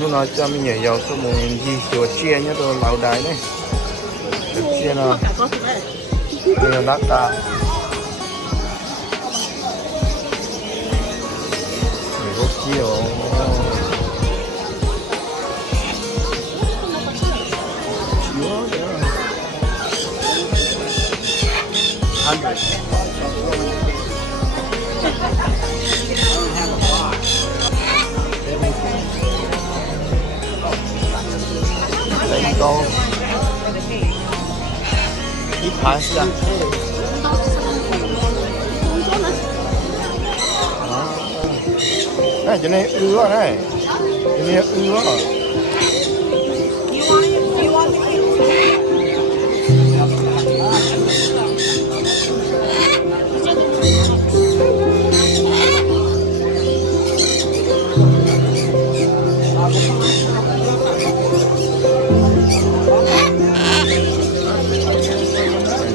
lúc nào cho mình nhảy vào số một gì chỗ chia nhá tôi lão đài đấy chia nào đây là đá ta người có chia rồi đây có ít pasta này chỗ này ưa này chỗ này ưa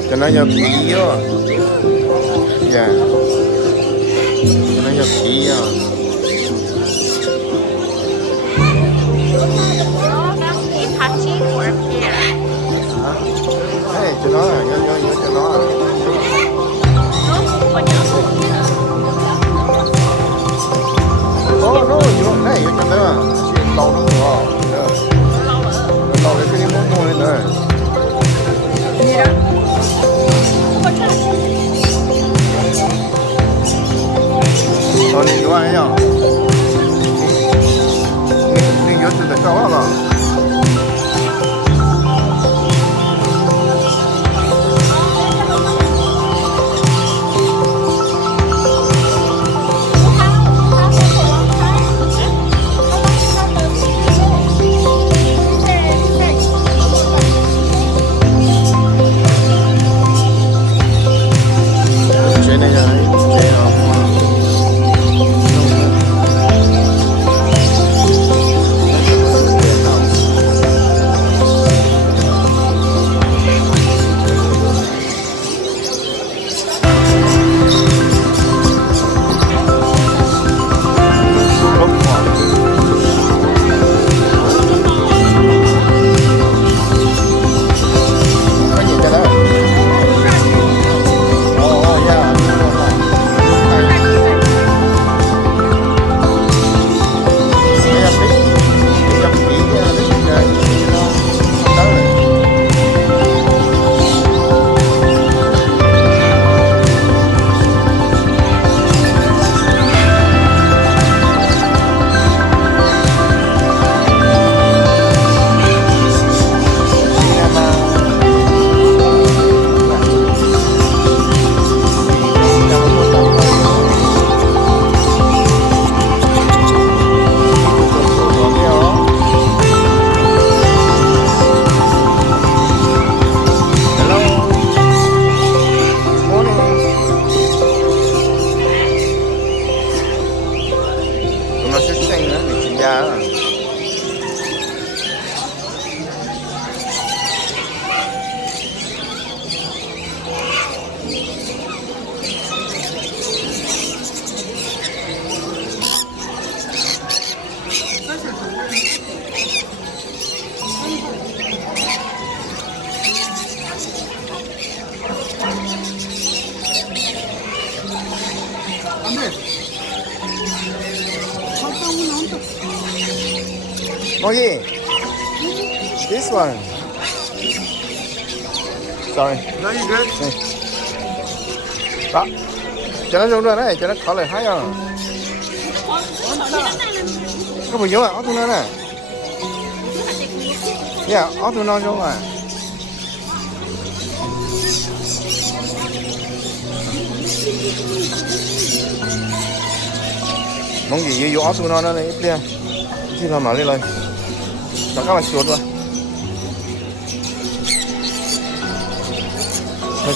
cho nó nhập kỹ vô dạ cho nó nhập kỹ vô hey, cho nó à, nhớ cho nó à. No, này, cho nó à, chuyện lâu lắm rồi, lâu đấy cái món mua lên rồi. Còn đi qua ấy nhở? Đi nhớ từ tại sao hả? Mogi, this one. Sorry. No, you good. Đó, cho nó rung ra này, cho nó khỏi lời thấy không? Có bao nhiêu à? Ở tuna nè. Yeah, ở tuna giống à. Mong gì vô ở tuna nó này ít đi. Chỉ làm nào đi lên. Chẳng các bạn chuột rồi.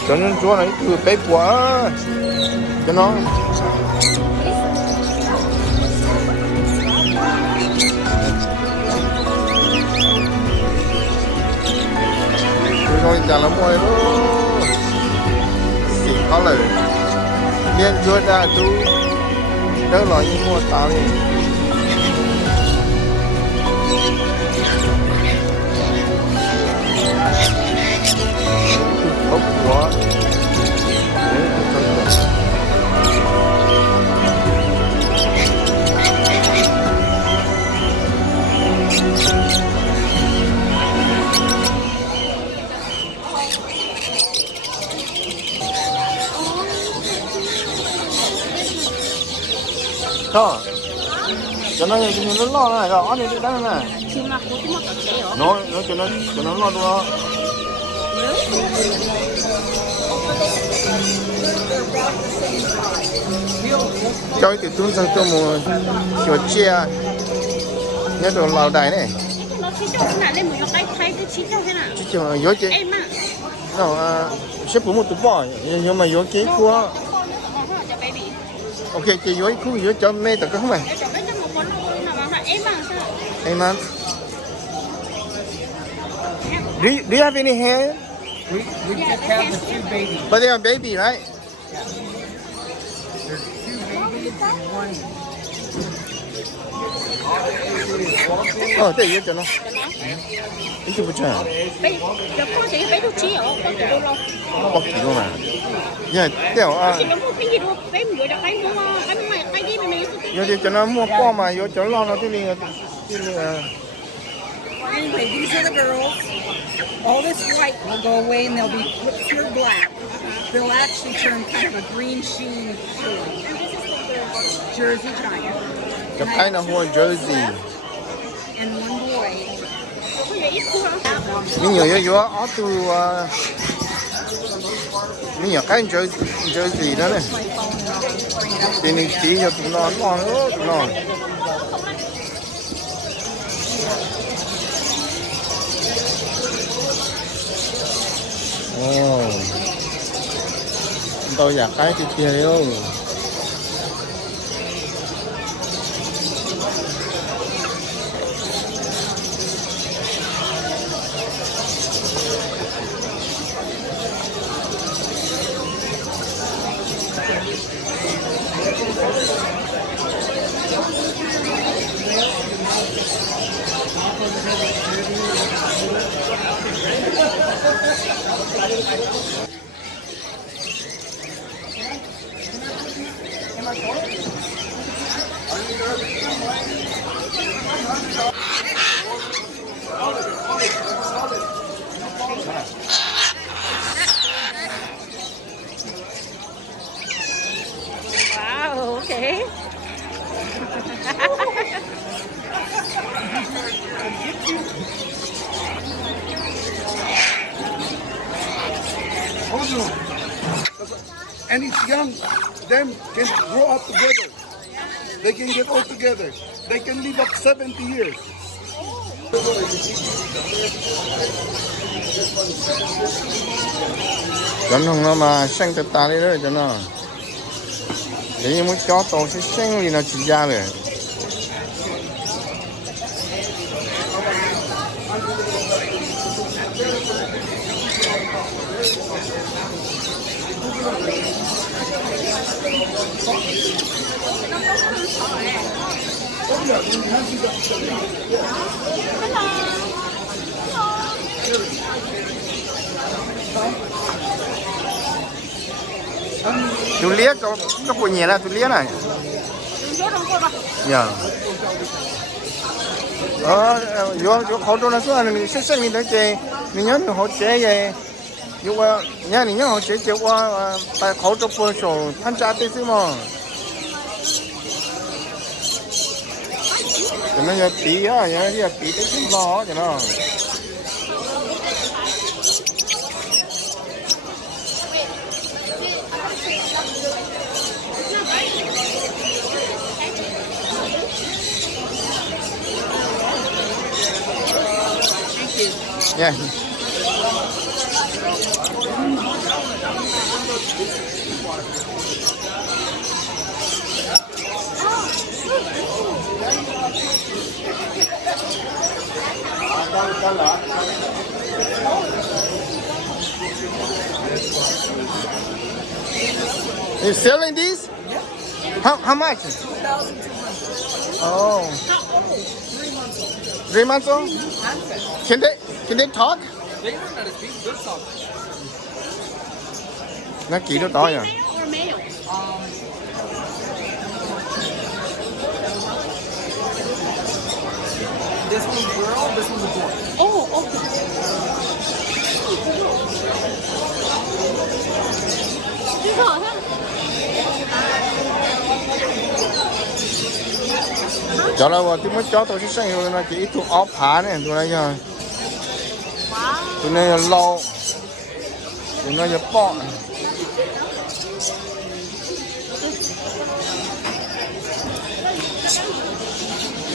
Cho nên chúa này cứ bếp quá cho nó tôi nói chả lắm rồi đó xịn có lời miền chúa ra chú đỡ nói như mua tao đi của để thôi cho nó lo này rồi ăn đi đi đó này nó cho nó lo đua cho cái tuần sau tôi mua cho chia nhớ đồ lao đài này chỉ cho yếu chứ nó xếp của một tủ bò nhưng mà yếu cái của ok chị yếu khu yếu cho mẹ tất cả không mày em ăn do you have any hair? We just have the 2 babies. But they are baby, right? There's 2 babies and 1. Đây cho nó. Cái gì vậy? Bóc gì luôn mà. Yeah, đeo à. Yo đi cho nó mua qua mà, yo cho nó lo nó cái Anyway, these are the girls. All this white will go away and they'll be pure black. They'll actually turn kind of a green sheen Jersey Giant. The kind of one Jersey. And one boy. Mình nhiều ở từ mình nhiều cái Jersey đó này. Thì mình chỉ cho tụi nó ngon. Tôiอยากcái kia đâu. Wow, okay. And it's young, them can grow up together. They can get all together. They can live up 70 years. Chọn không nó mà xanh từ ta đi đó cho nó. Để như muốn chó to sẽ xanh thì nó chỉ ra rồi. Chú lia có bụi nhẹ là chú lia này. Dạ. Vô khẩu đồ nó cứ mình xích mình để chơi, mình nhớ mình hỗ trợ vậy. Vô nhà mình nhớ hỗ trợ chơi qua tại khẩu đồ phơi sổ thanh tra tí xíu mà. Cho nó tí á, nhớ tí tí xíu lo cho nó. Yeah. You selling these? How much? 2,200. Oh. 3 months old? Can they talk? They learn how to speak. Good talk. nó chỉ nó to nhỉ. Or male? This one's girl, this one's a boy. Oh, okay. Cho là vào tiếng mới cho tôi sẽ sang rồi nó chỉ ít thuộc ốp phá này tụi này nha. Tụi này là lâu, tụi này là bọ.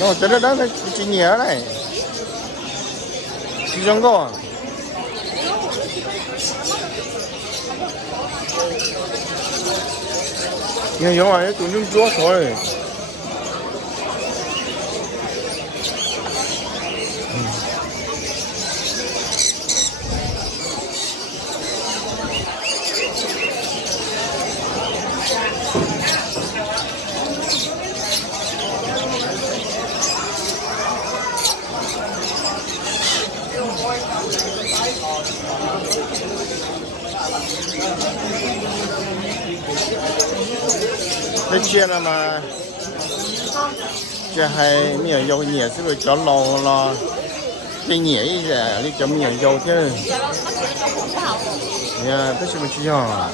Nó cho nó đó là chỉ nhớ này. Chỉ trong có. Nhưng giống vậy tụi chúng chúa thôi. Cái chia là mà chia hai miếng dầu nhẹ chứ rồi cho lò lò cái nhẹ gì vậy đi cho miếng dầu chứ nha tất nhiên mình chưa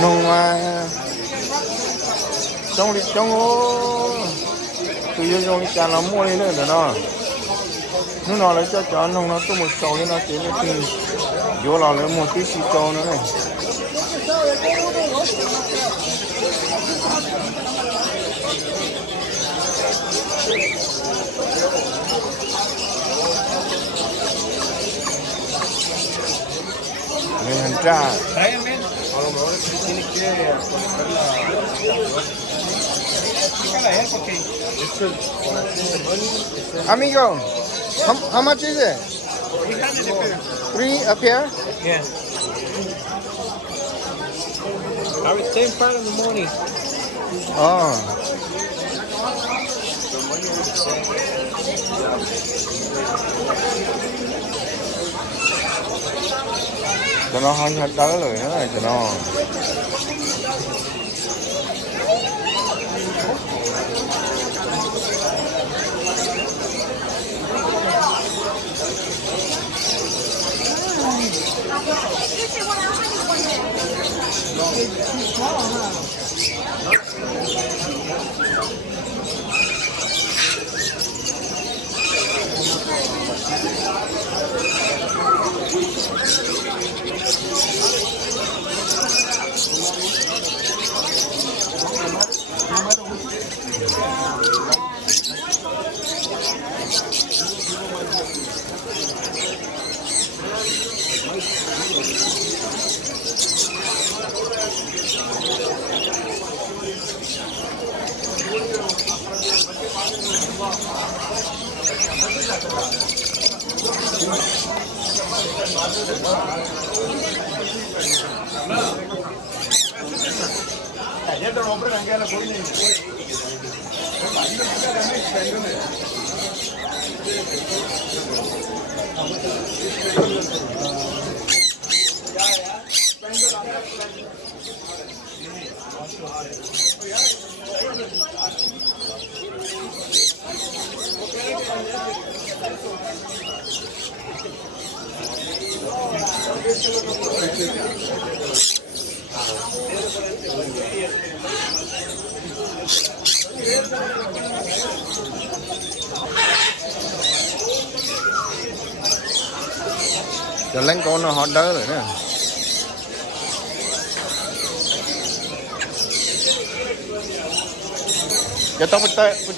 nông trong tụi dùng chả làm mua đi nữa đó nó nói là cho nông nó tôi một sầu nó chỉ là thì vô là lấy một tí xì trâu nữa này nên hành tra A lo mejor tiene que colocarla. Explícala a él porque esto es Amigo, how much is it? 3 up here? yeah. I would stay in front in the morning. Oh. Cho nó hơn hết đỡ rồi đó cho nó cho lên con nó họ đỡ rồi nè cho tao bút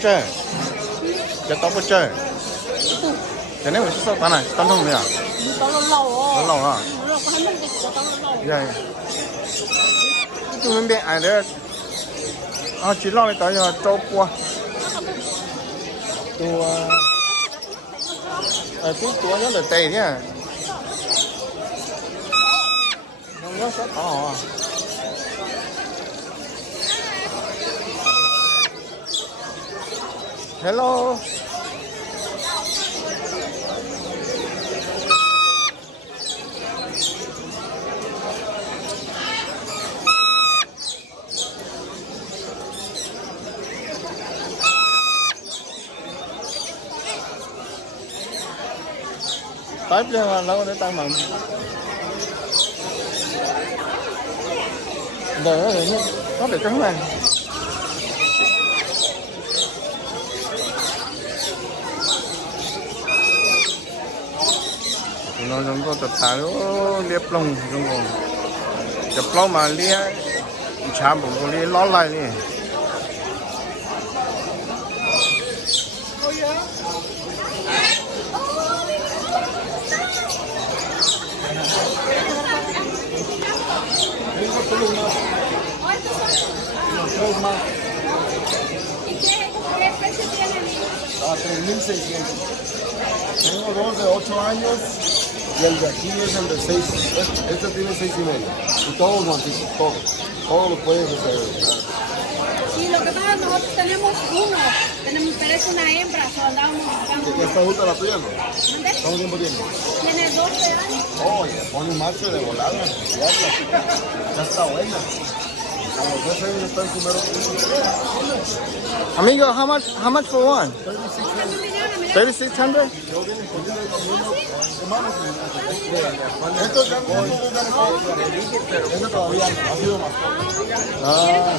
chơi cho tao bút chơi cho nên mình sao ta này tao không nhỉ Tao lâu lâu à lâu có hai mươi cái tao lâu dạ tụi mình biết ai đấy chỉ lo lại tới giờ trâu qua tụi nó là tệ nhá nó sẽ to. Hello. Tái lên là lâu để tăng mạnh. Để nó để trắng này. Nó giống có tập tải liệp lông giống còn chụp lâu mà lia chạm bụng con lia lót lại đi. ¿Qué precio tienen? A 3.600. Tengo dos de 8 años y el de aquí es el de 6. Este tiene 6.5. Y todos los antiguos, todos. Todos los puedes hacer. Sí, lo que pasa es que nosotros tenemos uno, pero es una hembra, so andábamos buscando. ¿Ya está justa la tuya, no? ¿Dónde? ¿Cuánto tiempo tiene? Tiene 12 años. Oh, ya pone macho de volada. Ya está buena. A los 12 años está en su mero punto. Amigo, how much for one? 3,600. Este todavía ha sido más. À,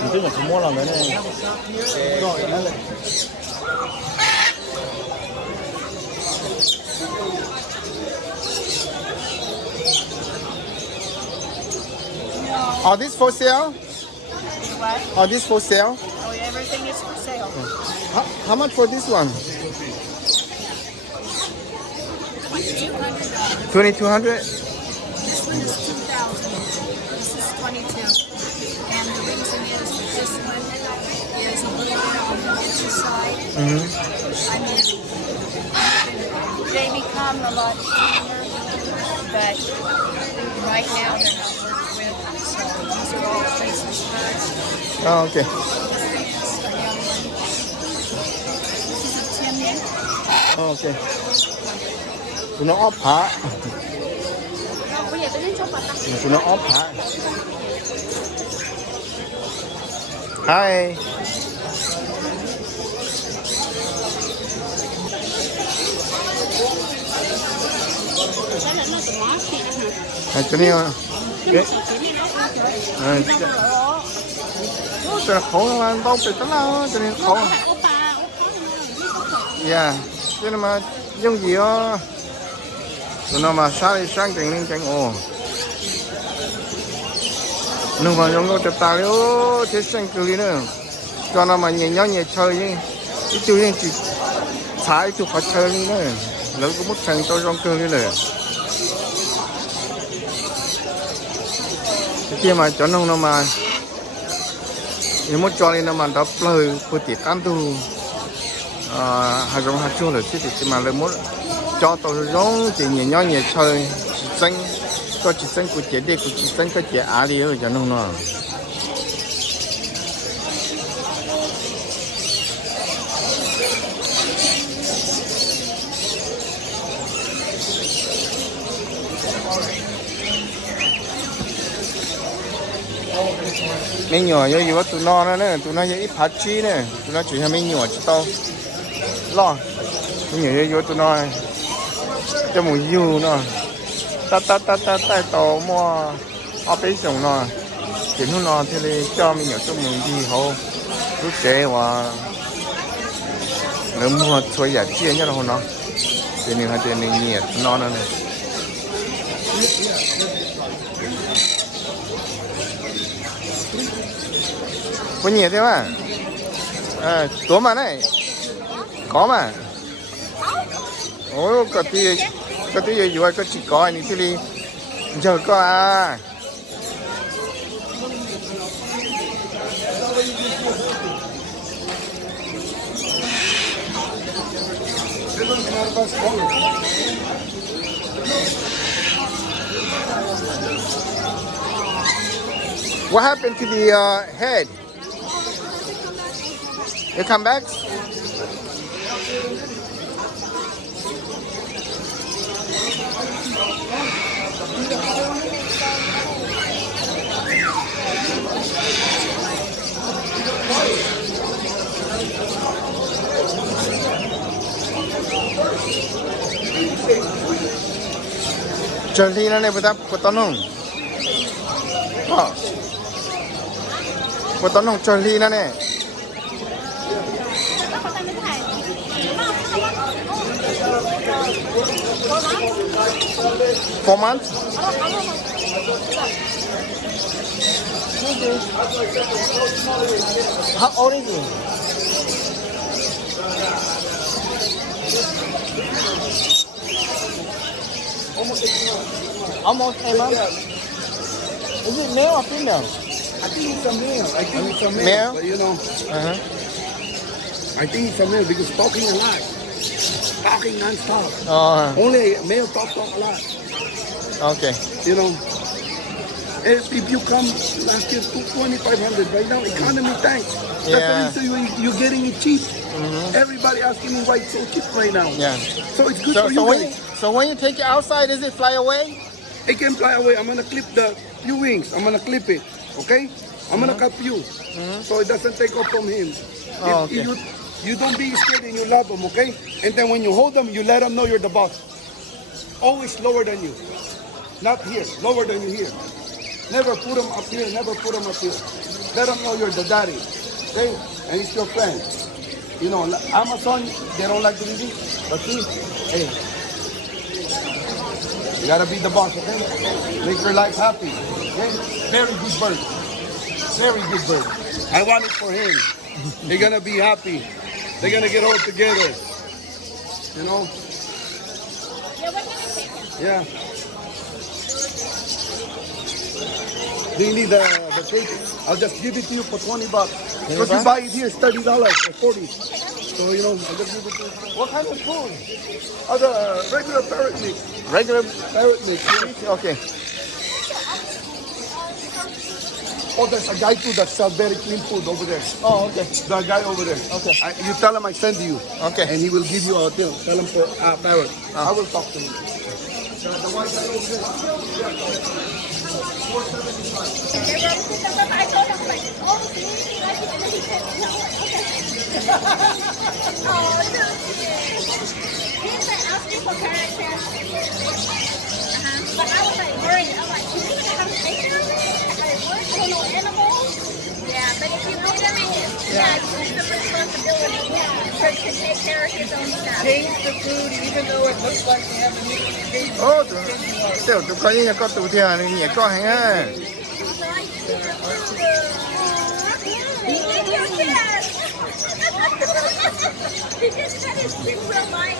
mình tính là chỉ mua lần đấy này. Are these for sale? What? Are these for sale? Oh, everything is for sale. How much for this one? $2,200. 2,200. This one is $2,000. This is $22. And the reason is that this one is a little on the richer side. I mean, they become a lot cleaner, but right now they're not worked with. So these are all faceless birds. Oh, okay. This is a young one. This is a Timmy. Oh, okay. Tụi nó ốp hả? Bây giờ tôi đến cho bạn. Tụi nó ốp hả? Hi. Cho nên cái cho nên khổ là đâu phải tao nào cho nên khổ. Yeah, cho nên mà dùng gì đó tụi nó mà sáng trình lên tranh ồ nhưng mà dùng cái tao liu thế sáng cứ đi nữa cho nó mà nhẹ chơi đi ít chú yên chỉ xài chú phải chơi đi nữa lỡ có một thằng tôi trong cơ đi nữa kia mà cho nó mà nếu một cho nên nó mà đập lời của tiệt can tu hai trong hai chỗ là chỉ mà lấy một cho tôi giống chỉ nhẹ chơi xanh có chỉ xanh của chị đi của chị xanh có chị á đi ở cho nó mấy nhỏ như vậy tụi nó nữa tụi nó ít phát chi nữa tụi nó chỉ là mấy nhỏ chỉ tao lo mấy nhỏ như vậy tụi nó cho một yêu nó ta tao mua ở bên trong nó chỉ nó thì cho mấy nhỏ cho một gì hậu lúc trẻ và nếu mua chơi giả chia nhá đâu nó thì nên hai tiền nên nhiệt nó nữa này có nhiệt thế mà có mà này có mà ôi cái tí gì vậy có chỉ có anh thì đi giờ có à What happened to the head? It come back? Jolly na ne bata potonong. Oh. Potonong jolly na ne. Four months? How old is he? Almost 8 months. Is it male or female? I think it's a male. I think it's a male. Male? But, you know, Uh-huh. I think it's a male because talking a lot. Talking non-stop. Oh, Only a male talk a lot. okay. You know. If you come last year to 2,500, right now economy tank. That's Yeah. the reason you're getting it cheap. Everybody asking me why it's so cheap right now. Yeah. So it's good So, for so you when guys. so when you take it outside, does it fly away? It can fly away. I'm gonna clip the few wings. I'm gonna clip it. Okay? I'm gonna cut few. So it doesn't take off from him. Oh, okay. You don't be scared and you love them, okay? And then when you hold them, you let them know you're the boss. Always lower than you. Not here. Lower than you here. Never put them up here. Never put them up here. Let them know you're the daddy. Okay? And he's your friend. You know, Amazon, they don't like to do this. But see, hey, you gotta be the boss, okay? Make your life happy. Okay? Very good bird. Very good bird. I want it for him. They're gonna be happy. They're gonna get all together. You know? Yeah. Do you need the cake? I'll just give it to you for $20. Because you buy it here, it's $30 or $40. So, you know, I'll just give it to you. What kind of food? Oh, the regular parrot mix. Regular. Parrot mix. Yeah. Okay. Oh, there's a guy too that sells very clean food over there. Oh, okay. The guy over there. Okay. You tell him I send you. Okay. And he will give you a deal. Tell him for parrot. I will talk to him. The white guy over there. I told him, like, oh, see, you like it? And then he said, no, okay. Oh, no, he's like asking for character. But I was like worried. I'm like, you think I have to take care of it? I don't know animals. Yeah, but if you put them in, yeah, it's the responsibility to take care of his own stuff. Change the food even though it looks like they have a new baby. Oh, tiểu tụi coi như có tụi thì là nhẹ có hay á. He gave you a kiss. He just got his teeth real light.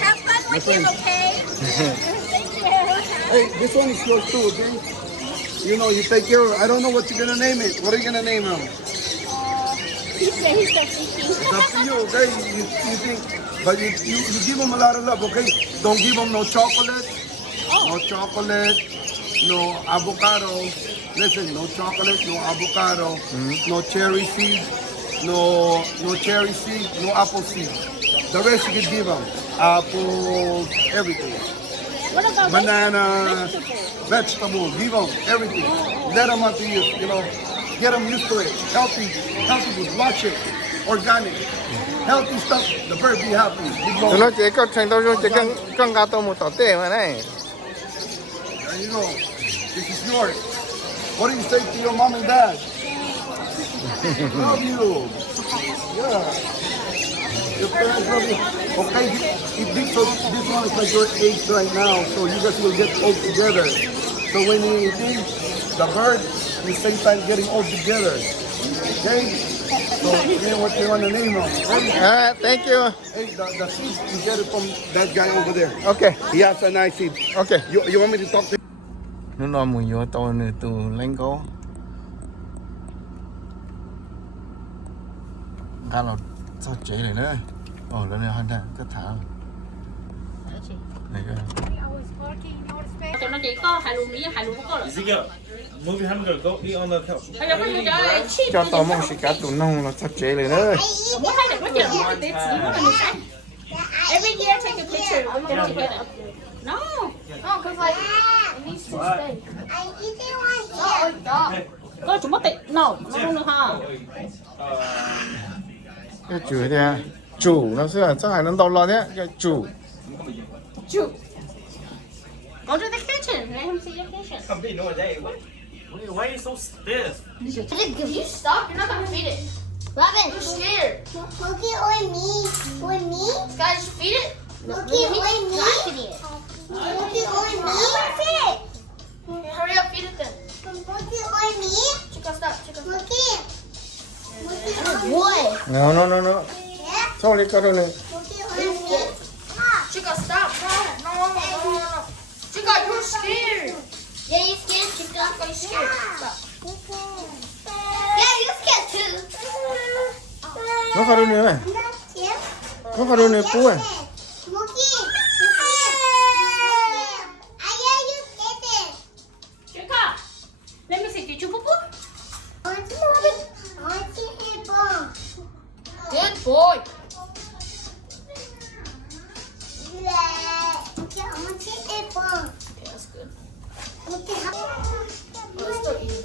Have fun with him, okay? Thank you. Hey, this one is yours too, okay? You know, you take care of it. I don't know what you're gonna name it. What are you gonna name him? He said he's the thinking. It's up to you, okay? You think, but you give him a lot of love, okay? Don't give him no chocolate, no chocolate, no avocado. Listen, no chocolate, no avocado, no cherry seed, no cherry seed, no apple seed. The rest you can give him. Apples, everything. What about Bananas, vegetables? vegetables, give them everything. Let them up to you know, get them used to it. Healthy food, watch it, organic, healthy stuff. The bird be happy. Be Tụi blowing. nó chỉ có thành đâu chỉ cần gà tôm một tỏi tê mà này. There you go. This is yours. What do you say to your mom and dad? Love you. Yeah. Your parents love you. Okay, so this one is like your age right now, so you guys will get old together. So when you think the bird, at the same time getting old together. Okay? So then what you want to name them? Hey, Thank you. hey, the seed, you get it from that guy over there. Okay. He has a nice seed. Okay. You want me to talk to Nó nói mùi vô tôi nữa tụ lên có. Ta là sao chế này nữa. Ồ, lần này hắn ta cứ thả. Này cơ. Tụi nó chỉ có hai luồng lý, hai luồng có rồi. Ezekiel, move your hand, go eat on the couch. Bây giờ có gì đó chip. 叫到梦是给都弄了，他这里呢？ Muốn thấy được nó chờ nó để chỉ muốn là mình sáng. Every year take a picture with them together. No, no, cause like it needs to stay. Có chúng mất tị, no, nó không được ha. 要煮的，煮那是这还能到老的，要煮。 Chủ. Go to the kitchen. Let him see your kitchen. Come be no day. Why are you so stiff? If you stop, you're not gonna feed it. Robin, You're scared. look at me. On me? Guys, just feed it. Look at me. Look at me. Hurry up, feed it then. Look at me. Chica, stop. Chica, stop. Look at. Boy. No no no no， Yeah. 这里搞着呢。 Look at me. Chica, stop. No. Chica, you're scared. Yeah, you scared, Chica? Chica, you're scared. Stop. Yeah, you scared too. 我搞着呢喂， Yeah. 我搞着呢不喂。 Mookie. I hear you scared. Chica, let me see. Did you poo poo? Good boy. Okay, that's good. Let's still eating.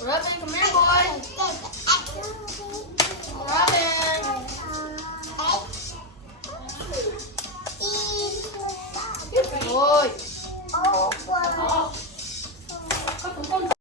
Robin, come here, boy. Robin. Good boy. Oh, boy.